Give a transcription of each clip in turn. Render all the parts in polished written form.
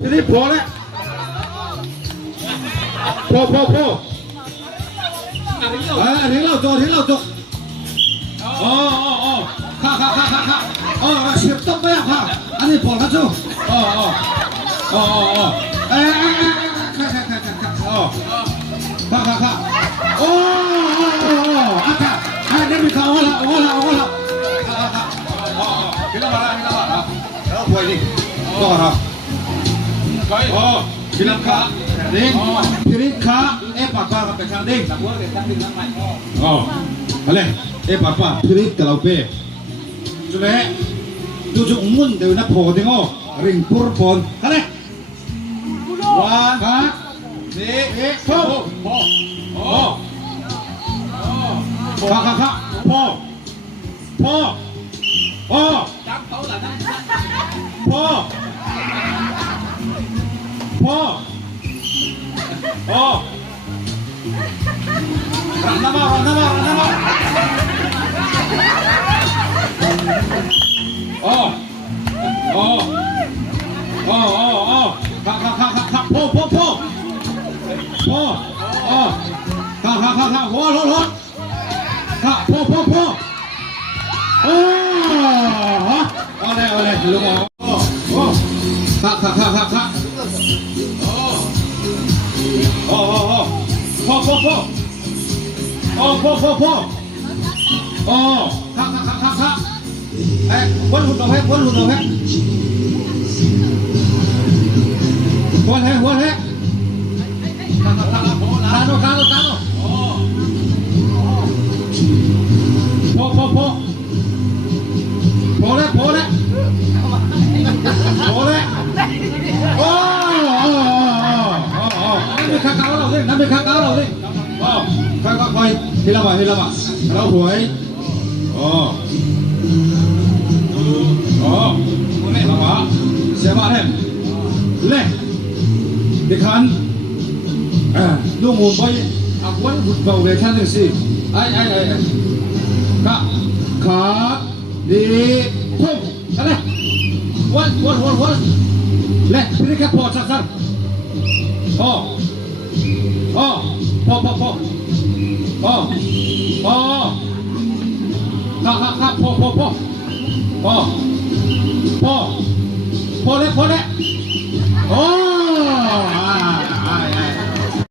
ทีนี้พอแล้วพอถึงเราจบอ๋อค่ะเสียบต้องไปอ่ะค่ะอันนี้พอแล้วจูค่ะโอ้อาค่ะได้มีข่าวว่าละพี่ละมาแล้วถวยดิต่อครับพี่ลำขาดิ้งพี่ลิ้นขาปากกับไปทางดิ้งอะไรปากพี่ลิ้นกับเราเป้จุดนี้จุดมุ่นเดี๋ยวนับโผล่ดิ้งริงปูร์ปอนอะไรว้าครับนี่พ่อรันน้ำมาหัวรถพ่ออะไรลูกค่ะพ่อค่ะวันหุ่นเอาแฮวันแฮตาโนพ่อแล้วโอ้นั่นเป็นข้าเก้าเราดิค่อยทีละบาทเราหวยนี่ละบาทเสียบาทเห็นเล่ดิคันดูหมุนไปวันหุ่นเบาเลยท่านหนึ่งสิไอ้ขาดีพุ่งอะไรวันเล่พี่แค่พอสักพ่อครับพ่อเลยโอ้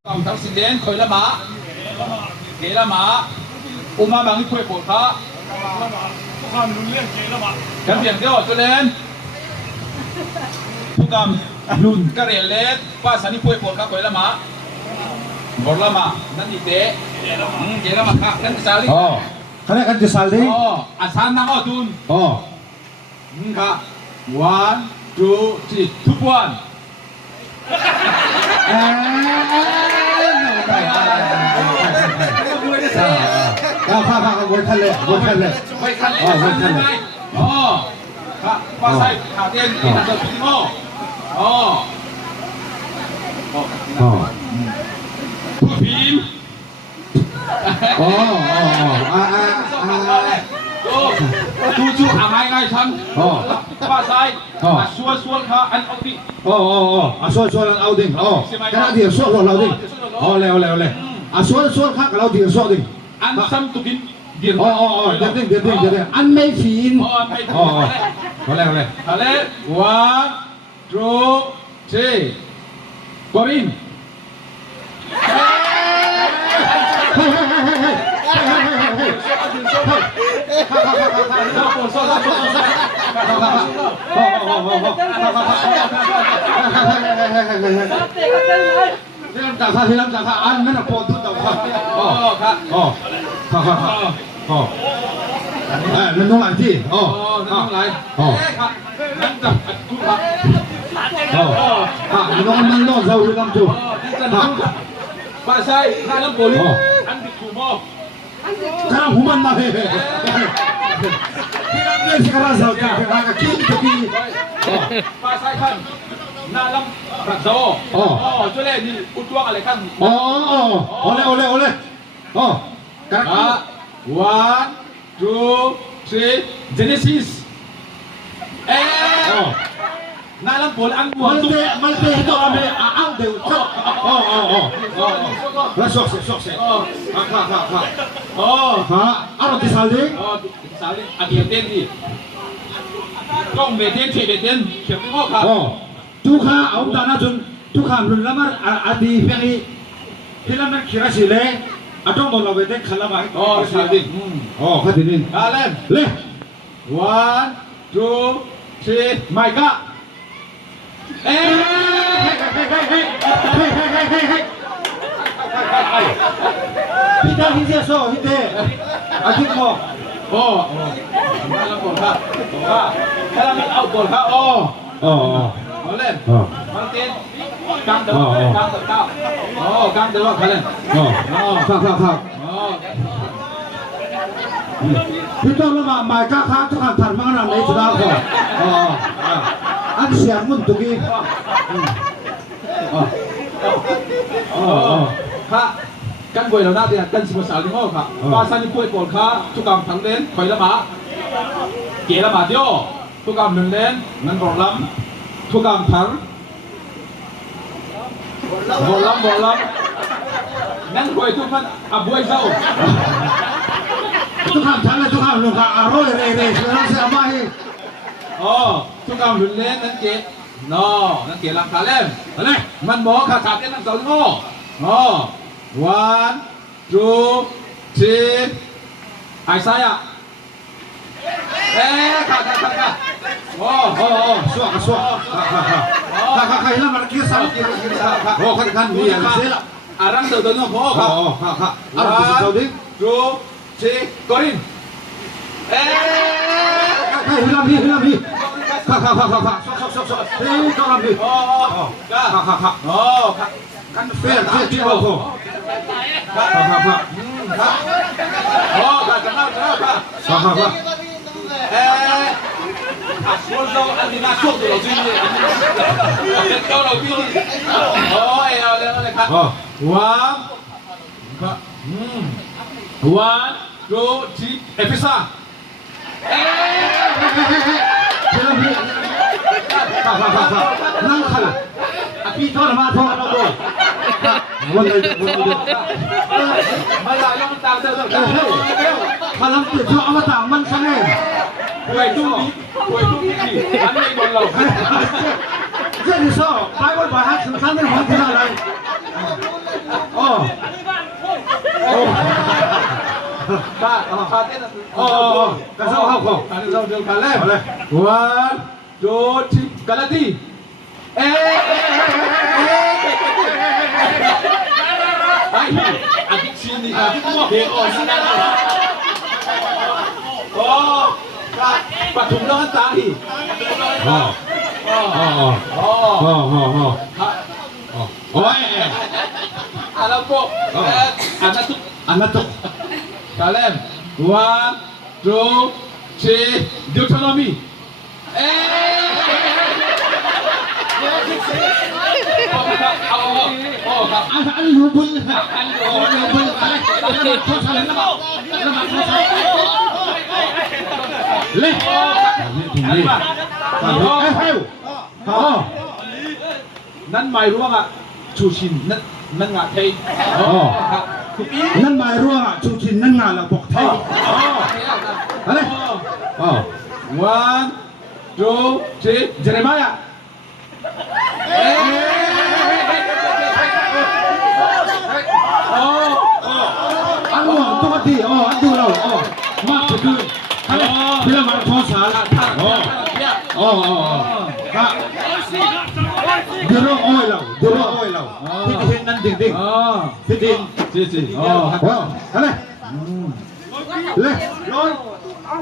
ต้องทำสิ่งเด่นคอยละหมาเกละหมาอุมาบางที่คุยปวดขาข้ามรุนเรื่องเกละหมากันเปลี่ยนเดียวจุเลนทุกกรรมรุนกระเรียนเล็ดว่าสันนิคุยปวดขาคอยละหมาบอลละหมานั่นอีเตะเกละหมาค่ะนั่นสาลีเขาเรียกกันจะสาลีอาสานนักตุนค่ะ 1 2 3 ทุกวันข้าวนทันเลยข้าว่าใส่ขาเตียนที่นั่นจะพิมพ์ผู้พิมพ์ดูจูหาไม้ไงฉันว่าใส่ส่วนค่ะอันเอาดิส่วนเอาดิขณะที่ส่วนเราดิแล้วส่วนค่ะเราดิส่วนดิอันซ้ำตุกินเดี๋ยวอันไม่ฟีนเอาแล้ว 1 2 3 go in ที่ลำจากอันนั้นพอทุกตัวมันต้องหลายที่นั่นจับทุกมันต้องเราลำจูป้าใช่ข้าลำโพลีอันติดถูมอข้าหูมันมาที่ลำเล่นสิการเราจะเป็นกินป้าใช่ขั้นน่าลำรักโซ่ช่วยเล่นนี่อุดดวงอะไรขั้นโอเล่กัน 1 2 3 Genesis นาลำปนอันบัวมันเตะตัวมันอ้าวเดี๋ยวแล้วsokค่ะอะไรที่สาลิงอันเดียวเต้นดิกล้องเบเต้นเขียนไม่พอค่ะทุกข้าเอาตาหน้าจนทุกข้ารุนละมันอดีเพียงนี้ที่ละมันขีดสิเลยอาจารย์บอกเราไปเต้นขันละมั้งสาลิงข้าที่นี่เล่1 2 3ไม่ก็เอ้พี่ตาพี่เสียโซ่พี่เต้อาทิตย์หมอกมาแล้วก่อนครับถ้าเราไม่เอาก่อนครับมาเล่นมาเต้นกางเดิมกางเดิมกางเดิมเขาเล่นครับพี่ต้องละมาหมายก้าค้าทุกขันถัดมาขนาดไหนสุดาก่อนอันเสียงมุ่นตุกี้ค่ะกันป่วยเราหน้าเดียกันสิบสาวที่ห้อค่ะป้าสันนี่ป่วยปวดขาทุกกรรมทั้งเล่นคอยละมาเกละมาเดียวทุกกรรมหนึ่งเล่นนั่นบอกล้ำทุกกรรมทั้งบอกล้ำนั่นคอยทุกมันอับวยเศร้าทุกคำทั้งเลยทุกคำลงค่ะอร่อยเร่ๆเราเสียมาให้ทุกคำหลุดเล่นนั่นเกะนั่นเกะลังคาเล่มอะไรมันบอกขาดเล่นนั่งสองง้1 2 3ไอ้สายอ่ะขาดสวกใครแล้วมันกินสาวกินคันมีอะไรเสียละรังเดินพอค่ะอะไรสาวดิ2 3 Corin Hilami sok Hilami kan fair dia kok kenal asal dong andi masuk tu loh sini betul loh sini oleh kak 1 2 3 Episaนั่งขันพี่ทอดมาทอดเราดูวันเลยมาลายมันต่างเดิมพลังติดช่ออมตะมันสังเกตป่วยตุ้มนี่อันนี้บนเราเจ้าที่ชอบไปวันบ่ายฮัทสันเป็นคนที่อะไรบ้าพาเต้นกระเซ้าเข้าของกระเซ้าเดินกันแล้ววันดูที่กันละทีadik sini adik mau sini Pak Jumlah tahi alam po anak tu kalian 1 2 3 Deuteronomyอันรู้บุญอันรู้บุญอะไรเขาใช้แล้วมั้งเล่นั่นหมายรู้ว่าชูชินนั่นงาไทยนั่นหมายรู้ว่าชูชินนั่นงาละบอกไทยอะไร1 2 3 Jeremiah anu tu mati anu lau mak betul bila mak puasa kak Duro oil lau Titin nan ding Titin Kale Le Lon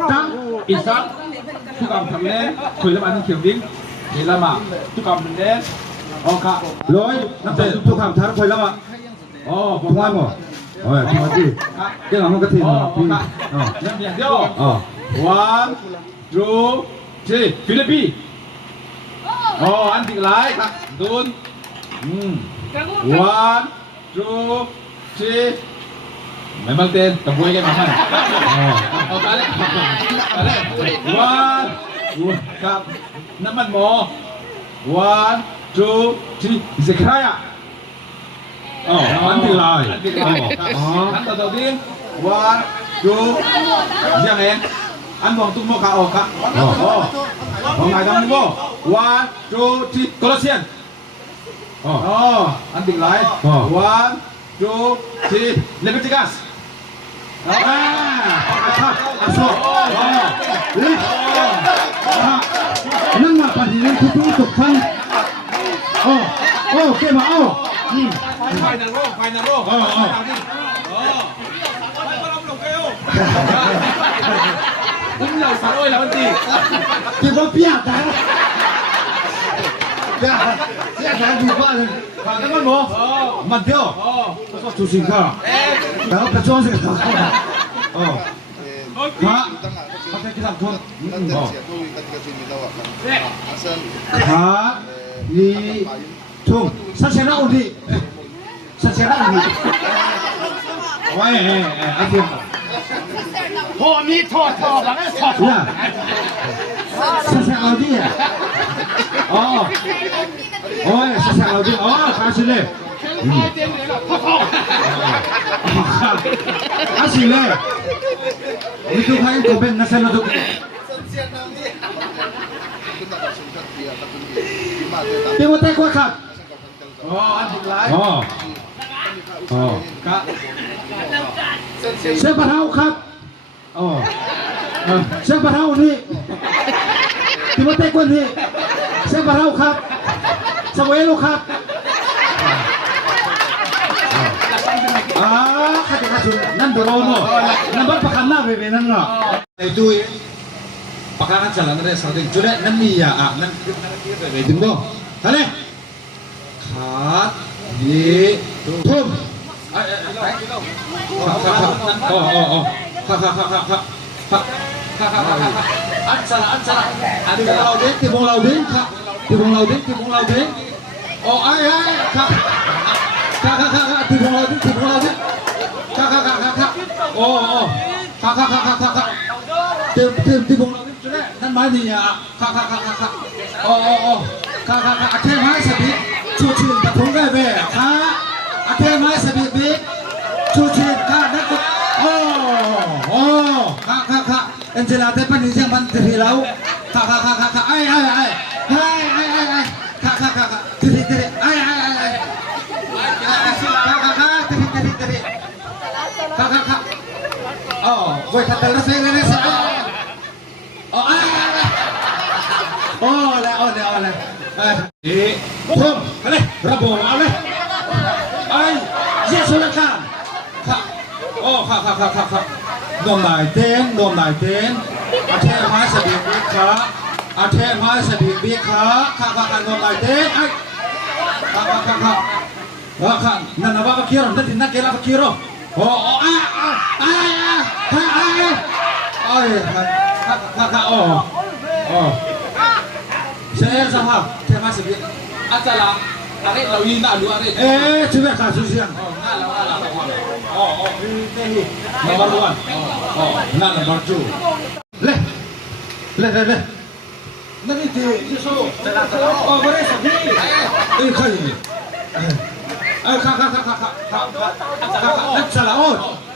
Tang Isak Tukang Tamlen Kuih lemak ni kiam ding Kila mak Tukang Tamlen Kak Loi Nampak tukang Taruh kuih lemak Pungan mo terima kasih. Dia ngomong ke sini. Dia. 1 2 3 Philippines. Antik lai kak. Dun. 1 2 3 Memang ten terbuai ke mana? Kali. 1 2 kak. Naman mo. 1 2 3 Zekraya อันที่ไรอันต่อดิ1 2 ยังไงอันมองตุ้มโมกะออกค่ะของไงทำนี่บ่1 2 3 Colossian อันที่ไร1 2 3 Leviticus นั่งมาปฏิเสธทุกทุกครั้งเก็บมาไฟนโรไฟนโรผมเหล่าสาวโอ้ยแล้วมันตี ที่ว่าเปียกแต่เปียกแต่ดีกว่าเลยฟังกันมั้ยหมอมันเดียวก็ทุสิงค่ะแล้วไปจ้องสิค่ะPakai kita pun. Ni tu. Sasera udi. Wah, asyik. Oh, mi thot banget thot. Ya. Sasera udi ya. Sasera udi. Kasih le. Kasih le. Itu kain kopen nasan itu. Tengok tak kuat kak. Anjing lain. Kak. Siapa tahu kak? Siapa tahu ni? Tengok tak kuat ni. Siapa tahu kak? Siapa elu kak? Kata-kata nan dorono. Nampak pakanna bebe nan no. Itu pakanan jalan ada saling jule nan iya nan dinggo. Tale. Khat di tum. Ansara. Ada laudin, tibung laudin, tibung laudin. Ai, kak. Kakak, tibung laudin. Kakak. Kakak. Tibung laudin sudah. Nan mana ya? Kakak. Kakak. Ate mai sabi. Cuci batong gay be. Kak. Ate mai sabi be. Cuci kak nak. Kakak. Angela te pan yang pan terilau. Kakak. Ai. Kakak. Teri. Ai. Kakak. Voi kata rasa. Oleh. Bom, ale, rabo, ale. Ai, sudah kan. Kak. Nom nai ten. Ate mai sedih bika. Kakak nom nai ten. Ai. Kakak. Kakak, nana bapa kiro, nanti nak kira apa kiro? Kakak. Saya sahab, terima kasih. Acara are lawi nak adu are. Coba kasus yang. Ini nomor 1. Nomor 2. Leh. Nanti sesuatu. Boleh sedih. Kau ini. Kakak. Salah.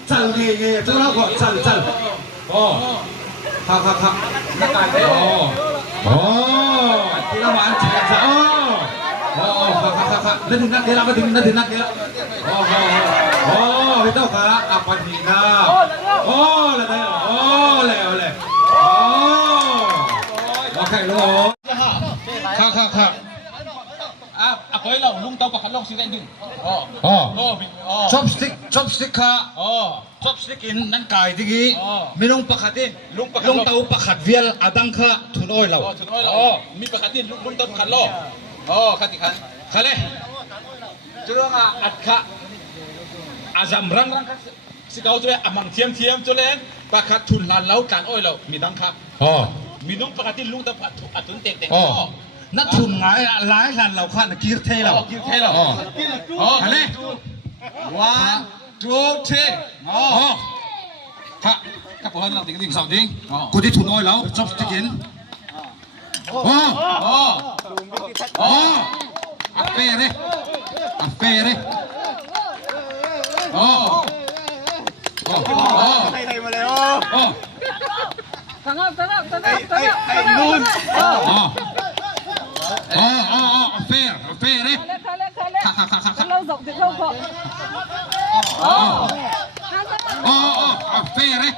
Sal ni. Tu lah kok. Sal. Kakak. Nak ada. Kita makan cikat. Kakak. Nanti nak kira. Itu kak apa ni nak? Oleh. Makai lo. Kakak. Apa yang lo? Lung tahu pakai lung sih kan? Chopstick kak. Chopstick in nan kai tigi. Minung pakatin. Lung tahu pakat vial adang kak tunoi lo. Mi pakatin lung tahu pakat lo. Katikan. Kale. Jangan adka. Azam rang si kau tu amang tiam tu len pakat tun lan lau kan oi lo mi dang kak. Mi nung pakatin lung tahu atun tek. นักทุนหลายล้านเราข้านะกีร์เทเราอะไร1 2 3ค่ะกับผมเราติ๊งสองติ๊ง กูที่ทุนน้อยแล้วชอบสติกิน Oh, affare. Affare. Oh. Oh. ให้มาเลยโอ้ Oh. ทางนั้นทางนั้นทางนั้น ไอ้นู่น Oh. Oh, affare. Affare. เราส่งถึงเราพอ Oh. Oh, affare.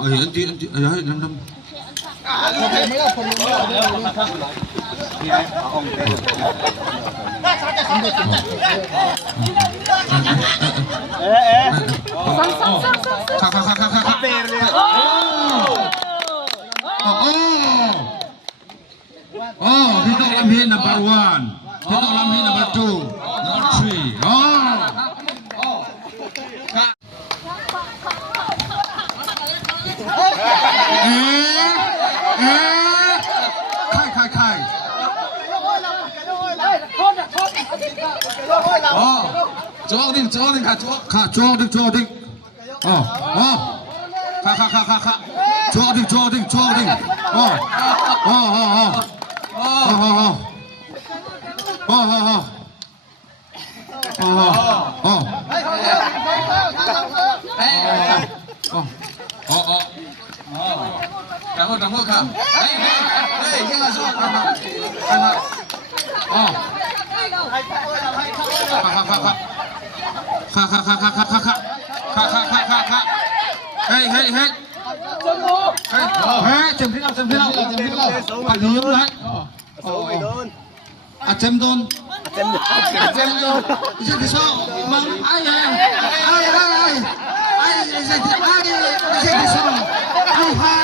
Ay, anti, ay, nam. พี่ต้องลำพีnumber 1พี่ต้องลำพี number 2 number 3ใครจอดิ้งค่ะจอดิ้งอ๋อค่ะจอดิ้งอ๋อKamu kan? Hei, jangan sok. Oh. Hei. Hei, chấm thế nào? Phải nhớ lại. Chấm đôn. Gì thế sao? Mang ai? Gì thế sao? Ai ha.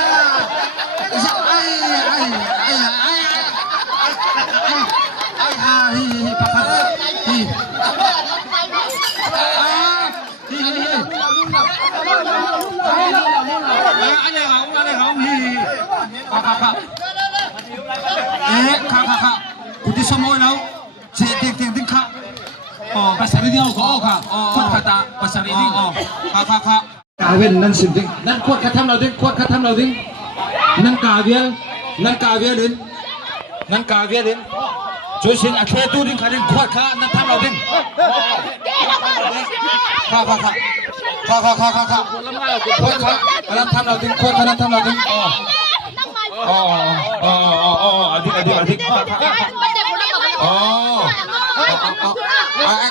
Kuti semua lau, ting kak. Oh, pasar ini kau kak. Kuat kata pasar ini. Kak. Kawin nan sinting, nan kuat kata lau ding. Nan kawin din.ជួយសិនអាខេទូនឹងខាងគាត់ខានឹងតាមเราdin ខាគាត់ខានឹងតាមเราdin គាត់ខានឹងតាមเราdin អាឌី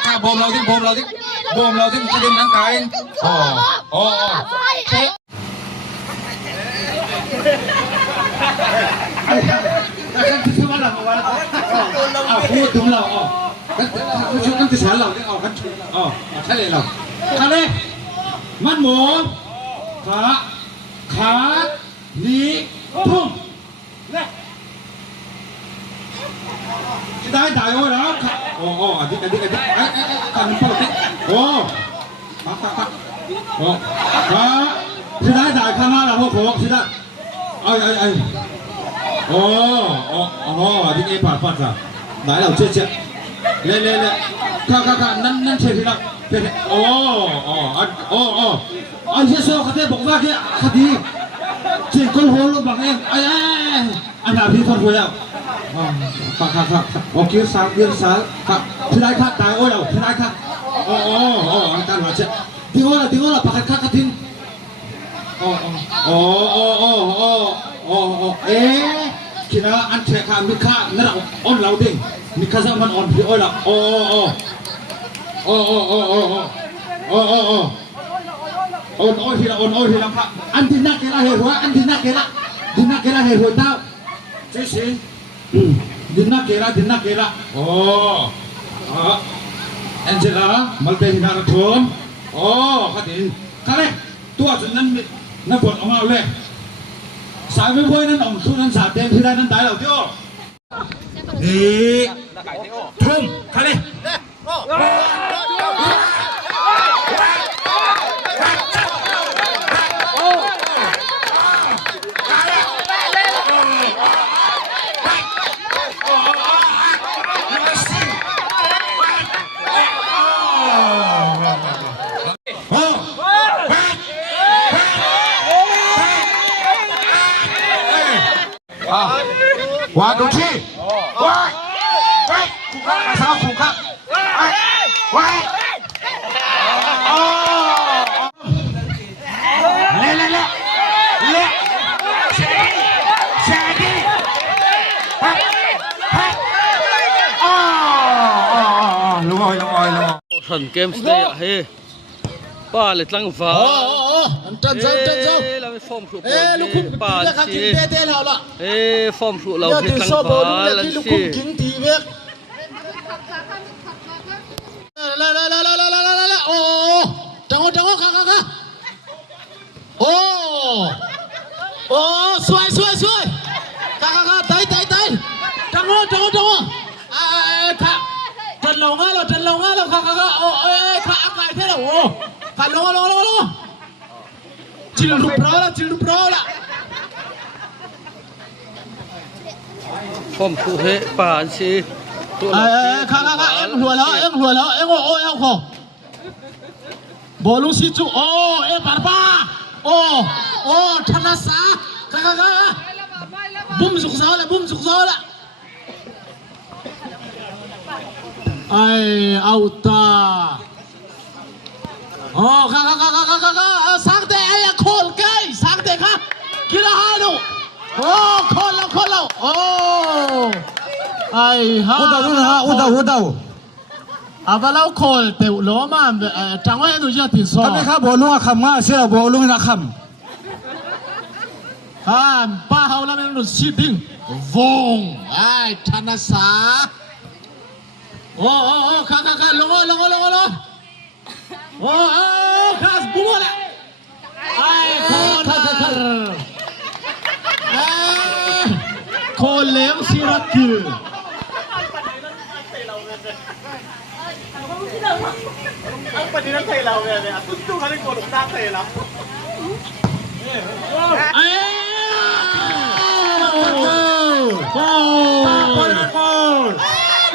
ខាបូមเราdin จะdin នឹងកាយพูดถึงเราช่วยกันติดสารเราได้เอากันใช่เลยเราขาเลยมันหมูขานี้ทุ่มได้โอ้แล้วอันนี้การมันปกติขาที่ได้ข้างหน้าเราพวกที่ได้ไอ้อันนี้ผ่านซะได้เราเจ๊เลยค่ะนั่นเช่ที่เราเป็นอันที่สองเขาได้บอกว่าแค่คดีเจ๊คนหัวลงบังเองอันนั้นพี่ทนหัวแล้วค่ะโอเคสามเดือนสามค่ะที่ได้ค่ะตายโอ้ยเราที่ได้ค่ะอันการว่าเจ๊ที่โอ้ละปากค่ะทิ้งคิดว่าอันเชคามิค่านั่นเราอ่อนเราดิมิค่ามันอ่อนพี่โอ้ยละทีละค่ะอันที่นักเกล้าเหหัวอันที่นักเกล้าเหหัวเต้าเจ๊สิดินนักเกล้าแอนเจล่ามาเตหินาระทมข้าดินข้าเลยตัวจนนั้นนักบวชออกมาเลยสายไม่พ้นนั้นออกสู้นั้นสาเต็มที่ได้นั้นตายเราที่ทุ่มข้าเลย 1 2 3ว้ายว้ายคู่ครับมาซ้าคู่ครับว้ายว้ายอ๋อเละแชดีเฮ้ยอ๋อลุงอ้อยthần game stay à he ba lệ lăng phá chân dâu là form phụ lúc khung ba là khắc kính tê nào lạ form phụ lâu giờ hết thì lăng so phá bố là lúc khung kính thì biết la ô chẳng có khắc ô xuôi khắc tay chẳng có khắc trần lồng á là khắc ô khắc lại thế nào ô khắc lồng chỉ lụp đó là form phụ hết ba chi khắc em hùa đó em ô em khổ bộ luôn xí chú ô em barba ô thân là xá khắc bum rục gió là ai auta sáng thế ai khôn cây sáng thế khá kia là hai đủ khôn lâu ai ha hút đầu và lâu khôn tiểu lỗ mà chẳng có đủ chưa tiền so ทำไมครับบ่ลุงคำง่าเสียบ่ลุงนะคำba hậu là mình được xịt đinh vùng ai thân là xá khá lông khá bùa lại ai khôn léo xí rắc kìa Ang padinan tayo lang yan. At gusto ka rin ko nung tayo lang.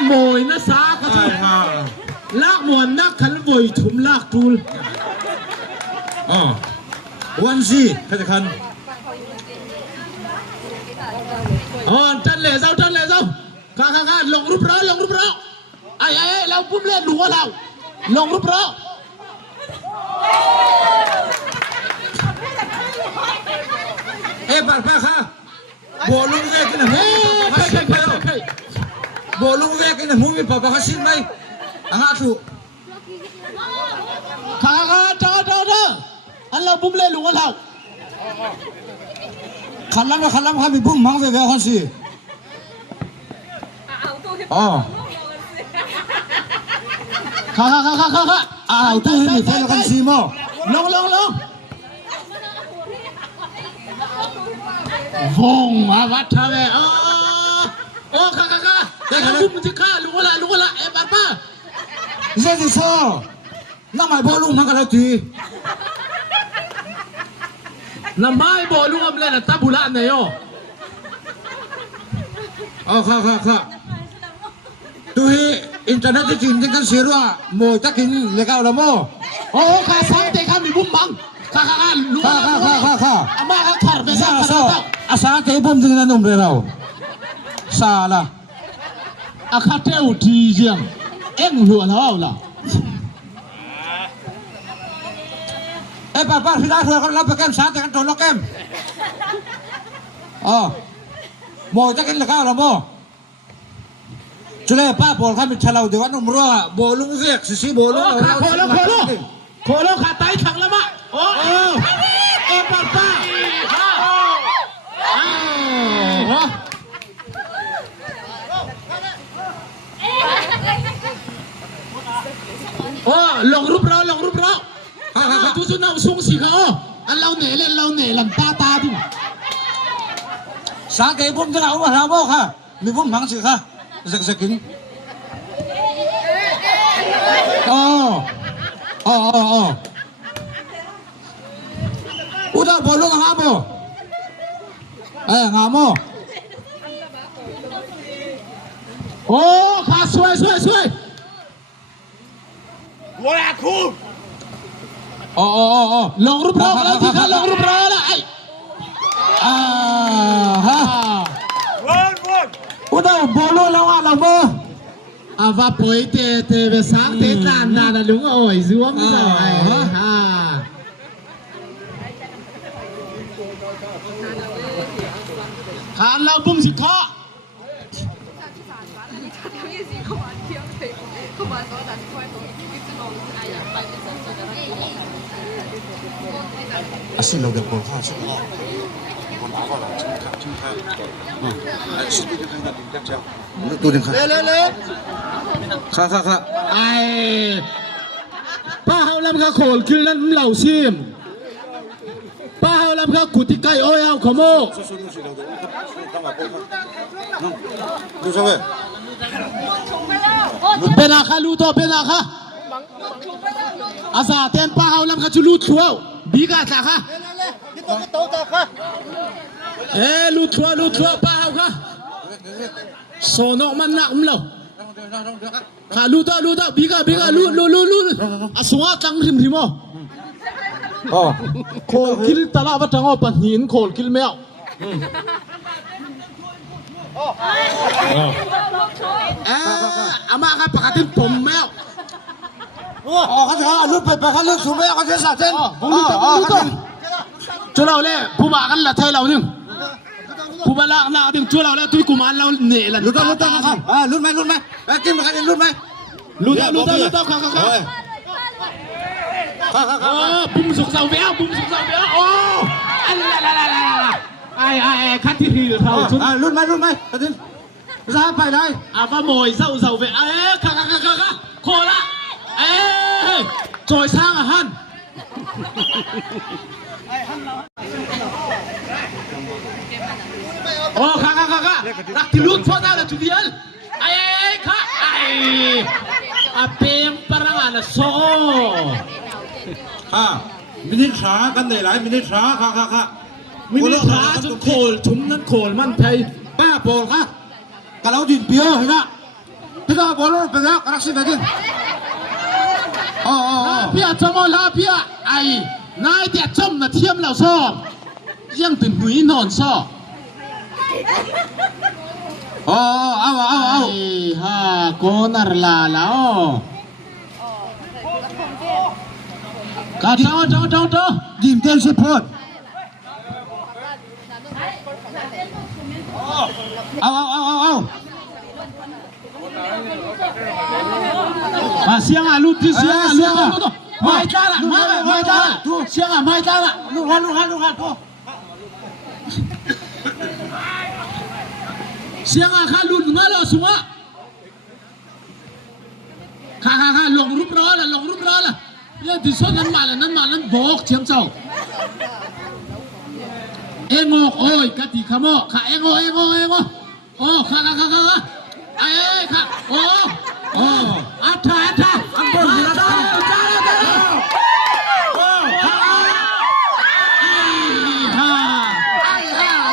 Mồi nó xá cả thôi lác muộn nắc khăn vội thúm lác trùlวันซี่ใครจะคัน chân lệ dâu khá lồng rúp rỡ ai lao búp lên đủ quá nào lồng rúp rỡ bàค่ะบ่ลุงแวกกันนะบ่ลุงแวกกันนะมูมีปะฮัสินไหมอ่ะถูก khá anh lao búp lên đủ quá nào คันลำค่ะมีบุ้มมังแวฮันสิอ๋อkháตู้มีไฟฮันสิมั้ง lông vùng mà vắt thà về khá búp chứ khá lũ la em bắt ba เรื่องที่ซ้อน้ำไม่บ่ลุงมันก็แล้วที là mai bộ luôn âm lên là ta bù lạn này ô ค่ะตู้อินเทอร์เน็ตที่จีนที่กันเสียว่าโมจักกินเลก้าละโม khá sáng thì khá bị bung băng khá lũค่ะmà khá thở về sao sáng cái bomที่นั่นนุ่มเลยเราซาละ khá treo thì riêng em hùa thao là ป้าพี่ได้เธอเขารับไปแก้มสาแต่กันโดนล็อกแก้มโมจะกินเลก้าละโมจุเล่ป้าบอกข้ามีเฉลาเดี๋ยววันนุ่มรัวโบลุงเรียกสิโบลุง โคโลขาไตขังแล้วมะป้าลงรูปเราทุกส่วนเอาส่งสิเขาอันเราเหน่ลำตาดิ สาเกบุ้มจะเอามาหาโมค่ะมีบุ้มมังสิค่ะจะกินอุดาบอลลูกหาโมหาโมขาสวยWala ako! ลงรูปเราแล้วที่เขาลงรูปเราแล้วไอ้Run! udah bolo lawa lawa ava poi te besang te tanda na lung oi zuam sa ai ha khan lao bum si tho 阿信楼的国画是哦，我拿过来，请看，哎，是对着看的，这样，多点看，来，看，哎，ป้าเฮาลำค่ะโขลขึ้นนั้นเหล่าซิมป้าเฮาลำค่ะกุฏิไก่โอ้ยเอาขโมยเป็นอาคาลูโตเป็นอาคาอาซาเต้นป้าเฮาลำค่ะจุลูทัวบีกาตาค่ะลูทัวป้าเฮาค่ะโซนอกมันหนักมั้งเหรอข้าลูต้าบีกาลูอาสวะจังริมอ๋อโคลคิลตลาดจังอ๋อปัญหินโคลคิลแมวอามาครับปกติผมแมวเขาจะลุดไปเขาเลือกสูบแมวเขาจะสัตว์เส้นจุเราเล่ผู้บ้ากันละไทยเราหนึ่งผู้บ้าละนาดึงจุเราเล่ตุยกุมารเราเหนื่อยละลุดครับลุดไหมกินมากันลุดไหมลุดค่ะบุ้มสุกเสาแววโอ้ไอ้คัดที่ทีหรือเท่าชุดลุดไหมกินจะไปได้ว่าโมยเสาแววค่ะโคละจอยสร้างอาหารโอ้ค่ะรักที่ลุดพอได้แล้วจุดเดียวค่ะเปมปรังอันโซ่มินิขากันได้หลายมินิขาค่ะมินิขาจนโขลถุงนั้นโขลมันไทยป้าปอค่ะกะเราดินเปียวเห็นไหมพี่ก็บอลลูนเป็นแล้วรักสิไปกินพี่อาจจะมองลาพี่นายเดียจมนะเทียมเราซ้อยังเป็นหนุ่ยนอนซ้อเอาฮะโกนารลาแล้วกาเจ้ายิ้มเต้นสิพูดเอาเสียงลุดที่เสียงไม่ได้ละเสียงไม่ได้ละลูกฮันเสียงข้าลุดมาแล้วสุวะข้าลงรูปร้อนละยังที่สุดนั้นมาแล้วบอกเชียงเจ้าเอ็งโอ้ยกะติขโมยข้าเอ็งโอ้โอ้ข้าค่ะโอ้อัฐาอันบนจ้า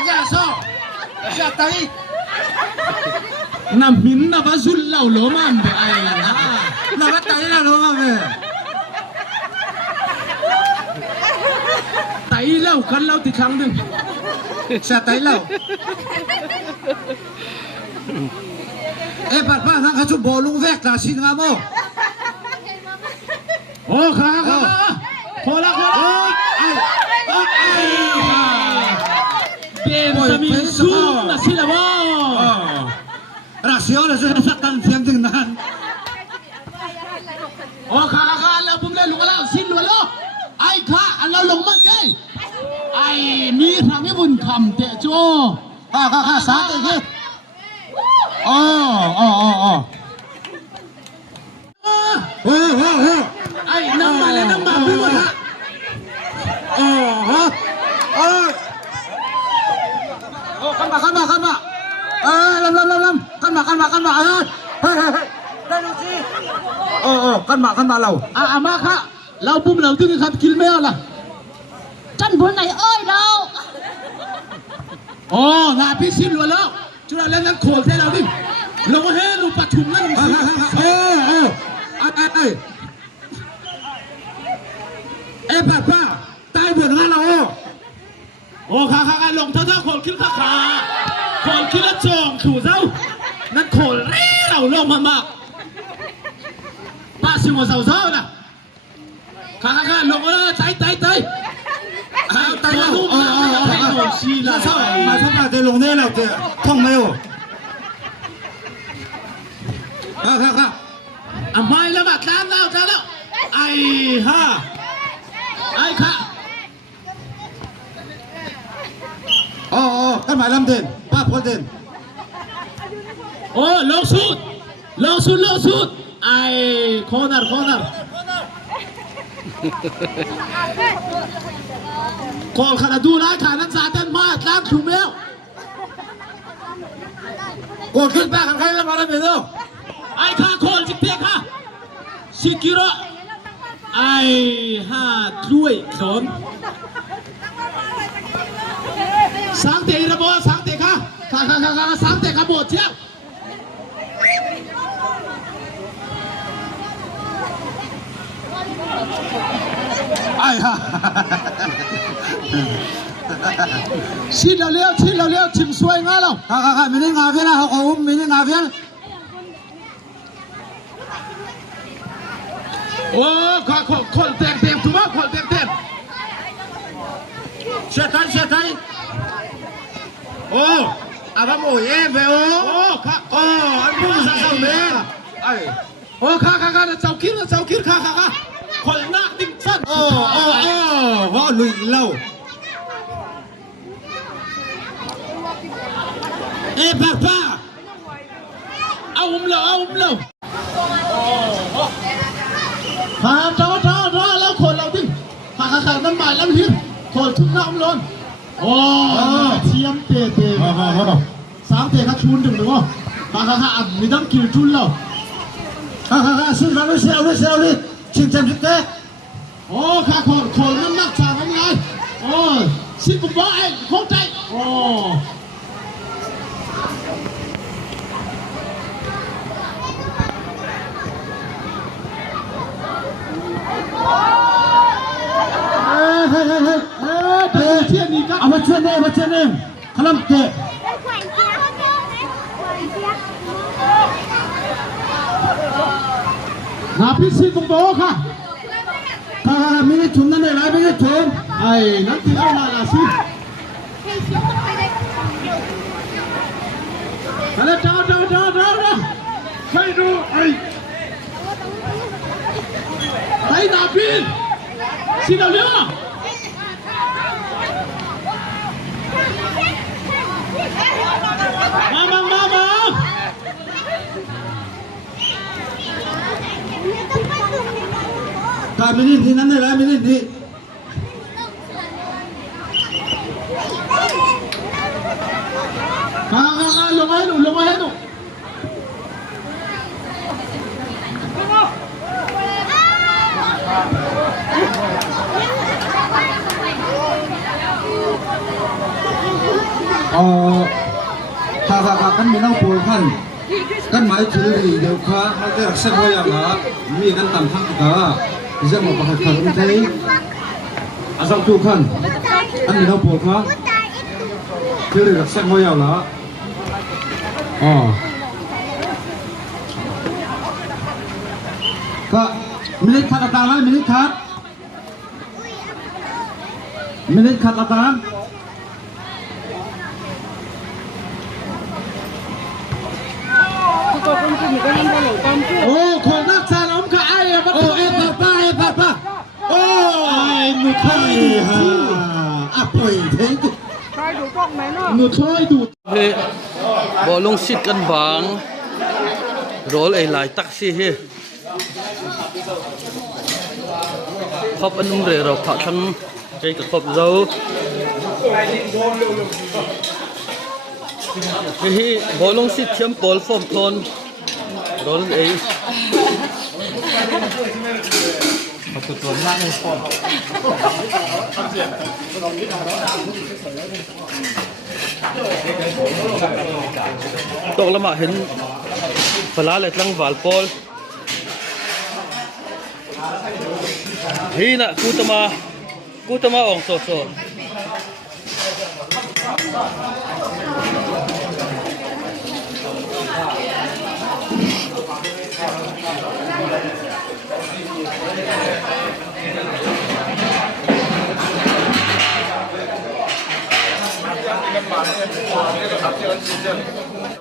อย่าโซ่อย่าไตน้ำมินน้ำวัสุลเหล่าโลมันไปละนะน้ำวัดไตละโลมันไปไตเหล่ากันเหล่าติดครั้งหนึ่งเสียไตเหล่าปัดป้านั่งเขาจุบบอลุงแวกตาชินงามโอ้ค่ะพอละเป็นสมิงซูนะสิละบ่รักเสียวเลยจะสักตันเทียมถึงนั้นโอ้ค่ะแล้วผมเลยลุงแล้วสิ้นล้วนแล้วค่ะเราลงมาเกยมีทางให้บุญคำเตะโจ้ค่ะสาเตะที่น้ำมันพี่บุญฮะกันมาลำกันมาได้ดูสิกันมาเรามาค่ะเราปุ๊บเราที่นี่ครับกินแมวล่ะจันบนไหนเรานาพี่สิ้นล้วนแล้วจุฬาแล้วนั้นโขลให้เราดิลงมาให้ลูกปัดถุงนั่นป้าตายเบื่องั้นเราค่ะลงเท่าโขลขึ้นขาโขลขึ้นแล้วจองขู่เจ้า มันมากป้าสิงห์เศร้าๆนะข้าลงแล้วใจเอาใจแล้วให้โดนชีละเศร้ามาสักหน่อยจะลงได้แล้วเจ้ท่องไม่โอ้ค่ะอ่ะไม่แล้วบัดน้ำแล้วไอ้ค่ะกันหมายลำเด่นป้าพลเด่นโอ้ลงสุดไอ้คอนาร์คอลขนาดดูร้ายขานั้นซาตันมาล้างถุงแมวกดขึ้นป้าขันใครแล้วมาแล้วเดี๋ยวไอ้ข้าคอลจิกเทียค่ะสิกิโรไอ้5ถ้วยขนสังเตะระบสังเตะค่ะสังเตะขบวนเชี่ยวไอ้ฮ่าชิดเราเลี้ยวชิมสวยงาเราค่ะไม่ได้งาเพี้ยนนะเขาไม่ได้งาเพี้ยนโอ้คนเต็มถูกไหมคนเต็มเสียใจโอ้อาบะโมเย่เบโอ้ค่ะโอ้อันพูดภาษาเขมรโอ้ค่ะเจ้าคิดค่ะคนนักดิ้งสั้นว่าลุยเล่าป้าเอาอุ้มเล่าจ้าแล้วคนเราดิ้งค่ะน้ำมันแล้วหินคนถึงน้ำร้อนโอ้เทียมเตะสามเตะชุนถึงหรือว่าอันนี้ต้องกินชุนแล้วสุดแล้วเซลล์ชิงแชมป์เตะโอ้ค่ะคนมันนักจากนั้นไงโอ้สิบกว่าไอ้คงใจโอ้เทียนนี่ครับเอามาเชื่อเน่ขลังเตะนาพิชิตตรงโต๊ะค่ะไม่ได้ถุนนั่นเลยไม่ได้ถุนไอ้นั่นที่เอามาสิอะไรจ้าใครดูไอ้นาพินสิเราเลี้ยมาถ้าไม่ได้ที่นั้นได้แล้วไม่ได้ที่ลงให้หนูถ้ากันไม่ต้องปวดขั้นกันหมายถึงเดี๋ยวข้าเขาจะรักษาไว้อย่างละมีกันต่ำทั้งกะจะมาประคับขันใจอาศัยทุกขั้นอันไม่ต้องปวดข้าคือรักษาไว้อย่างละก็มินิขัดตาแล้วมินิขัดตาโอ้คนนักสารมกับไอ้มาโอ้ป้าโอ้ไอ้หนูช่วยดูป่วยเท่หนูช่วยดูเฮ้บอลงสิทธิ์กันบางโรลไอ้หลายตักซี่เฮ้ครบอันนุ่มเรือเราผักทั้งใจกับครบเราเฮ้บอลงสิทธิ์เทียมบอลฟอมทนโรลไอ้ขอบคุณตัวมากเลยฟอมตกละมาเห็นปลาเล็กลังหวานปอลฮีน่ะกูตมาอ่องโซ กันมาเนี่ย